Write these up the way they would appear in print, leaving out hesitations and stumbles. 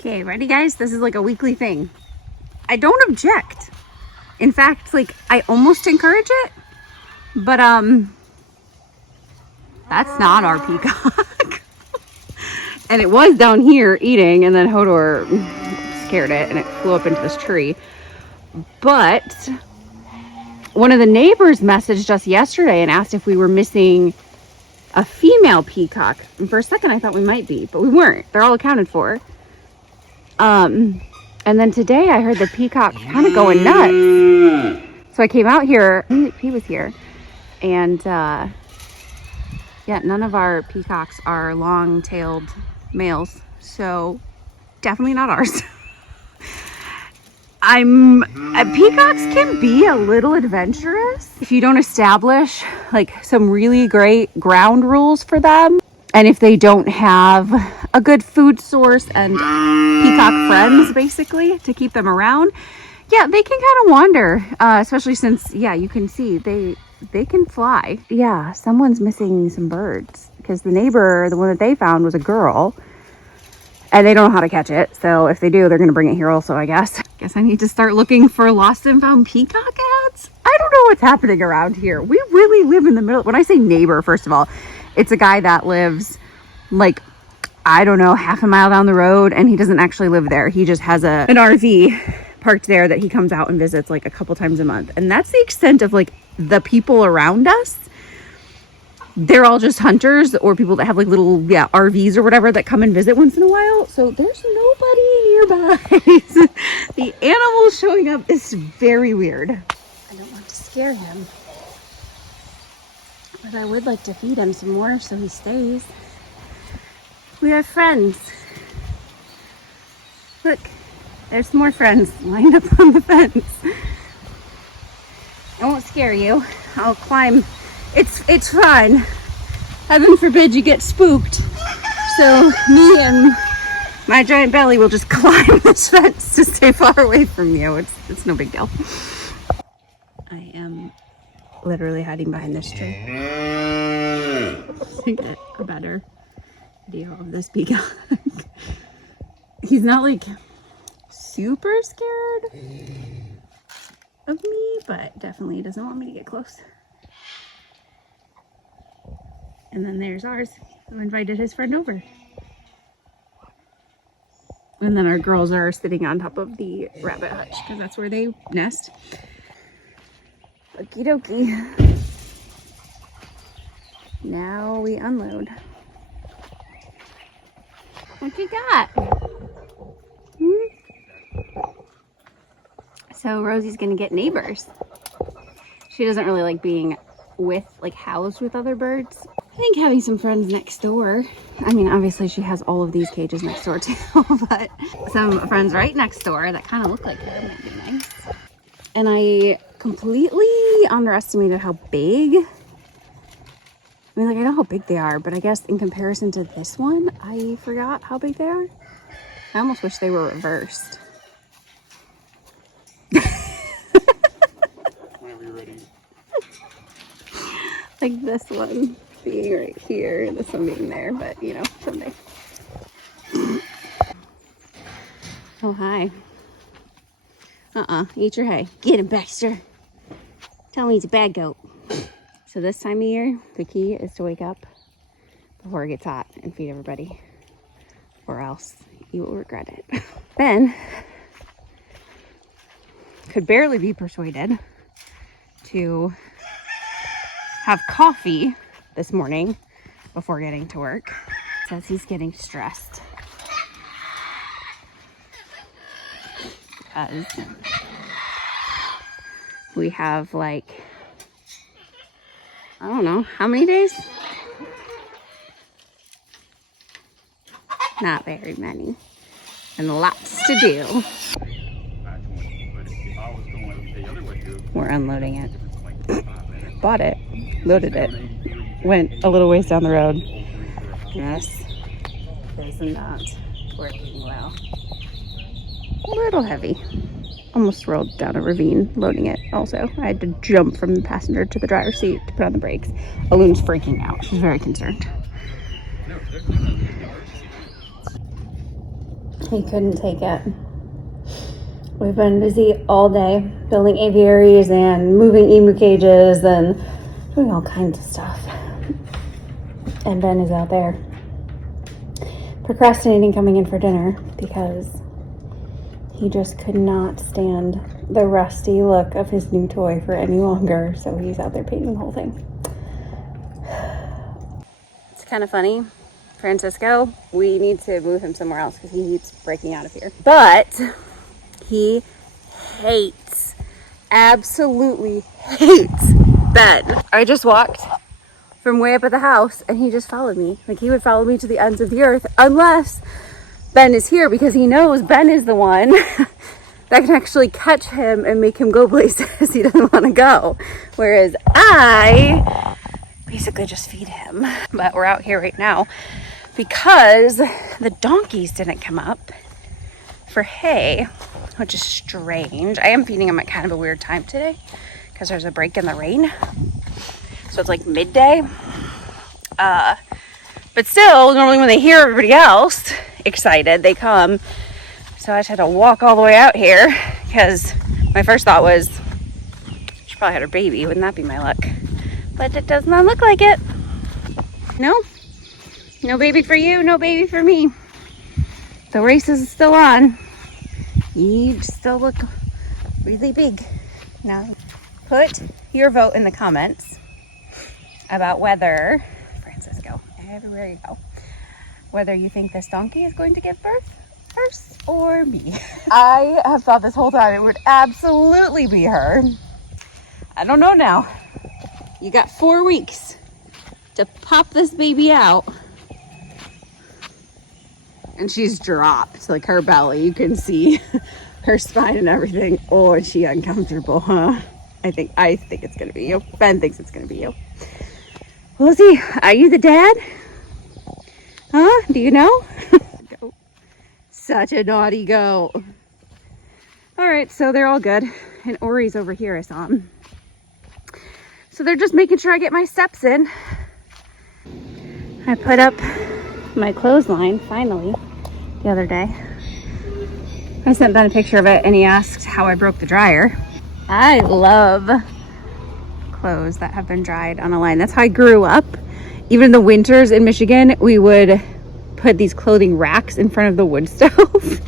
Okay, ready guys? This is like a weekly thing. I don't object. In fact, like I almost encourage it, but that's not our peacock. And it was down here eating, and then Hodor scared it and it flew up into this tree. But one of the neighbors messaged us yesterday and asked if we were missing a female peacock. And for a second I thought we might be, but we weren't. They're all accounted for. And then today I heard the peacock kind of going nuts. So I came out here, he was here, and yeah, none of our peacocks are long-tailed males, so definitely not ours. Peacocks can be a little adventurous if you don't establish like some really great ground rules for them, and if they don't have a good food source and peacock friends basically to keep them around. Yeah, they can kind of wander, especially since, yeah, you can see they can fly. Yeah, someone's missing some birds because the neighbor, the one that they found, was a girl. And they don't know how to catch it. So if they do, they're going to bring it here also, I guess. Guess I need to start looking for lost and found peacock ads. I don't know what's happening around here. We really live in the middle. When I say neighbor, first of all, it's a guy that lives like, I don't know, half a mile down the road. And he doesn't actually live there. He just has an RV parked there that he comes out and visits like a couple times a month. And that's the extent of like the people around us. They're all just hunters or people that have like little, RVs or whatever that come and visit once in a while. So there's nobody nearby. The animal showing up is very weird. I don't want to scare him, but I would like to feed him some more so he stays. We have friends. Look, there's more friends lined up on the fence. I won't scare you. I'll climb. It's fun. Heaven forbid you get spooked. So me and my giant belly will just climb this fence to stay far away from you. It's no big deal. I am literally hiding behind this tree to get a better video of this peacock. He's not like super scared of me, but definitely doesn't want me to get close. And then there's ours, who invited his friend over. And then our girls are sitting on top of the rabbit hutch because that's where they nest. Okie dokie. Now we unload. What you got? So Rosie's gonna get neighbors. She doesn't really like being housed with other birds. I think having some friends next door. I mean, obviously she has all of these cages next door too, but some friends right next door that kind of look like her might be nice. And I completely underestimated how big. I mean, like, I know how big they are, but I guess in comparison to this one, I forgot how big they are. I almost wish they were reversed. Whenever you're ready. Like this one being right here, and this one being there, but you know, someday. Oh, hi. Eat your hay. Get him, Baxter. Tell me he's a bad goat. So this time of year, the key is to wake up before it gets hot and feed everybody, or else you will regret it. Ben could barely be persuaded to have coffee this morning before getting to work. Says he's getting stressed because we have like, I don't know, how many days? Not very many. And lots to do. We're unloading it. Bought it, loaded it, went a little ways down the road. Yes, is not working well. A little heavy. Almost rolled down a ravine loading it also. I had to jump from the passenger to the driver's seat to put on the brakes. Alun's freaking out. She's very concerned. He couldn't take it. We've been busy all day building aviaries and moving emu cages and doing all kinds of stuff. And Ben is out there procrastinating coming in for dinner because he just could not stand the rusty look of his new toy for any longer. So he's out there painting the whole thing. It's kind of funny. Francisco, we need to move him somewhere else because he keeps breaking out of here. But he hates, absolutely hates Ben. I just walked from way up at the house and he just followed me. Like, he would follow me to the ends of the earth unless Ben is here, because he knows Ben is the one that can actually catch him and make him go places he doesn't want to go. Whereas I basically just feed him. But we're out here right now because the donkeys didn't come up for hay, which is strange. I am feeding them at kind of a weird time today because there's a break in the rain. So it's like midday. But still, normally when they hear everybody else excited, they come. So I just had to walk all the way out here because my first thought was, she probably had her baby. Wouldn't that be my luck? But it does not look like it. No? No baby for you, no baby for me. The race is still on. You still look really big. Now, put your vote in the comments about whether, Francisco, everywhere you go, whether you think this donkey is going to give birth first or me. I have thought this whole time it would absolutely be her. I don't know now. You got 4 weeks to pop this baby out. And she's dropped, like her belly. You can see her spine and everything. Oh, is she uncomfortable, huh? I think it's gonna be you. Ben thinks it's gonna be you. We'll see. Are you the dad? Huh? Do you know? Go. Such a naughty goat. All right, so they're all good. And Ori's over here, I saw him. So they're just making sure I get my steps in. I put up my clothesline, finally, the other day. I sent Ben a picture of it and he asked how I broke the dryer. I love clothes that have been dried on a line. That's how I grew up. Even in the winters in Michigan, we would put these clothing racks in front of the wood stove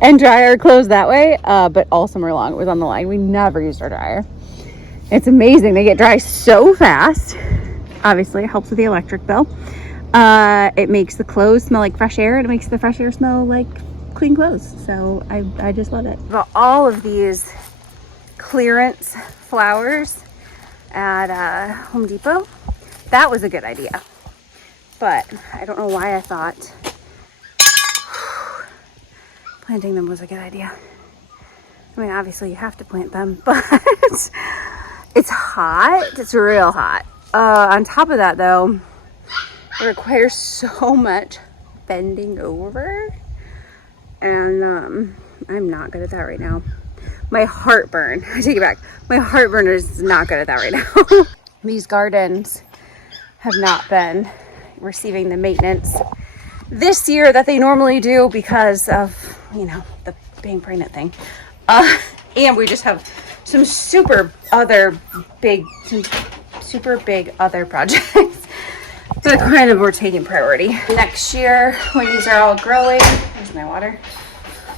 and dry our clothes that way. But all summer long it was on the line. We never used our dryer. It's amazing. They get dry so fast. Obviously, it helps with the electric bill. It makes the clothes smell like fresh air, and it makes the fresh air smell like clean clothes. So I just love it. But all of these clearance flowers at Home Depot, that was a good idea. But I don't know why I thought planting them was a good idea. I mean, obviously you have to plant them, but it's hot. It's real hot. On top of that, though, it requires so much bending over, and I'm not good at that right now. My heartburn, I take it back. My heartburn is not good at that right now. These gardens have not been receiving the maintenance this year that they normally do because of, you know, the being pregnant thing. And we just have some super big other projects that kind of were taking priority. Next year, when these are all growing, here's my water,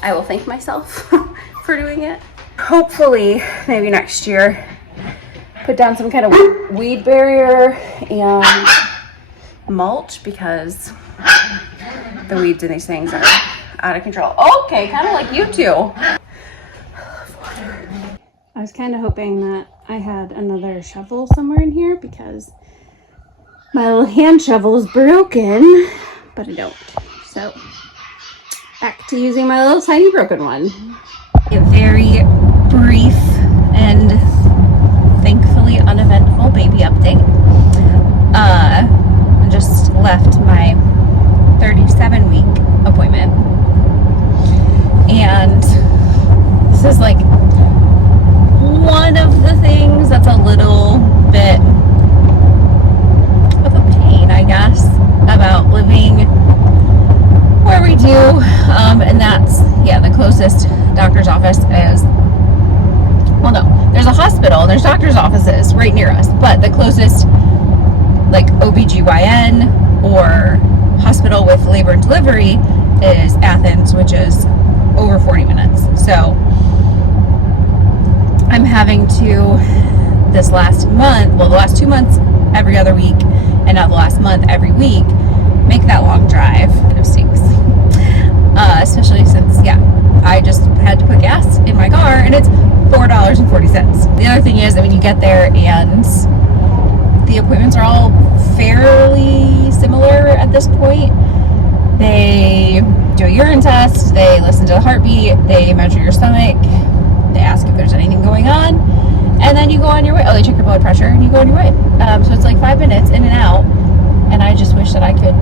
I will thank myself for doing it. Hopefully, maybe next year, put down some kind of weed barrier and mulch, because the weeds in these things are out of control. Okay, kind of like you two. I was kind of hoping that I had another shovel somewhere in here because my little hand shovel is broken, but I don't. So back to using my little tiny broken one. A very brief and thankfully uneventful baby update. I just left my 37-week appointment, and this is like one of the things that's a little bit of a pain, I guess, about living where we do And that's, yeah, the closest doctor's office is, well, no, there's a hospital and there's doctor's offices right near us, but the closest, like, OBGYN or hospital with labor and delivery is Athens, which is over 40 minutes. So I'm having to, this last month, well, the last 2 months, every other week, and now the last month, every week, make that long drive. It stinks. Especially since, yeah, I just had to put gas in my car, and it's $4.40. The other thing is that when you get there and the appointments are all fairly similar at this point, they do a urine test, they listen to the heartbeat, they measure your stomach, they ask if there's anything going on, and then you go on your way. Oh, they check your blood pressure, and you go on your way. So it's like 5 minutes in and out, and I just wish that I could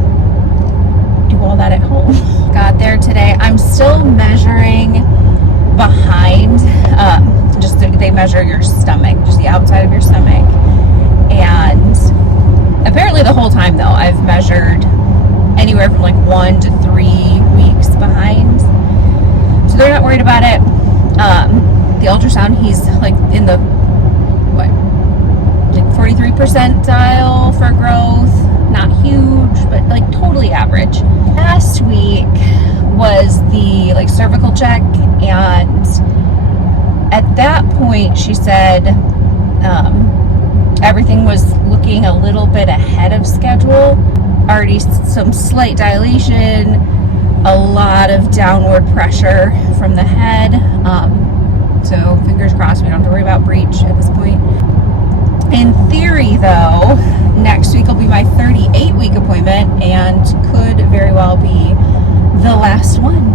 do all that at home. Got there today. I'm still measuring behind, just they measure your stomach, just the outside of your stomach, and apparently the whole time though, I've measured anywhere from like 1 to 3 weeks behind, so they're not worried about it. The ultrasound, he's like in the, what, like 43 percentile for growth. Not huge, but like totally average. Last week was the like cervical check, and at that point she said everything was looking a little bit ahead of schedule. Already some slight dilation, a lot of downward pressure from the head. So fingers crossed we don't have to worry about breech at this point. In theory though, next week will be my 38-week appointment and could very well be the last one.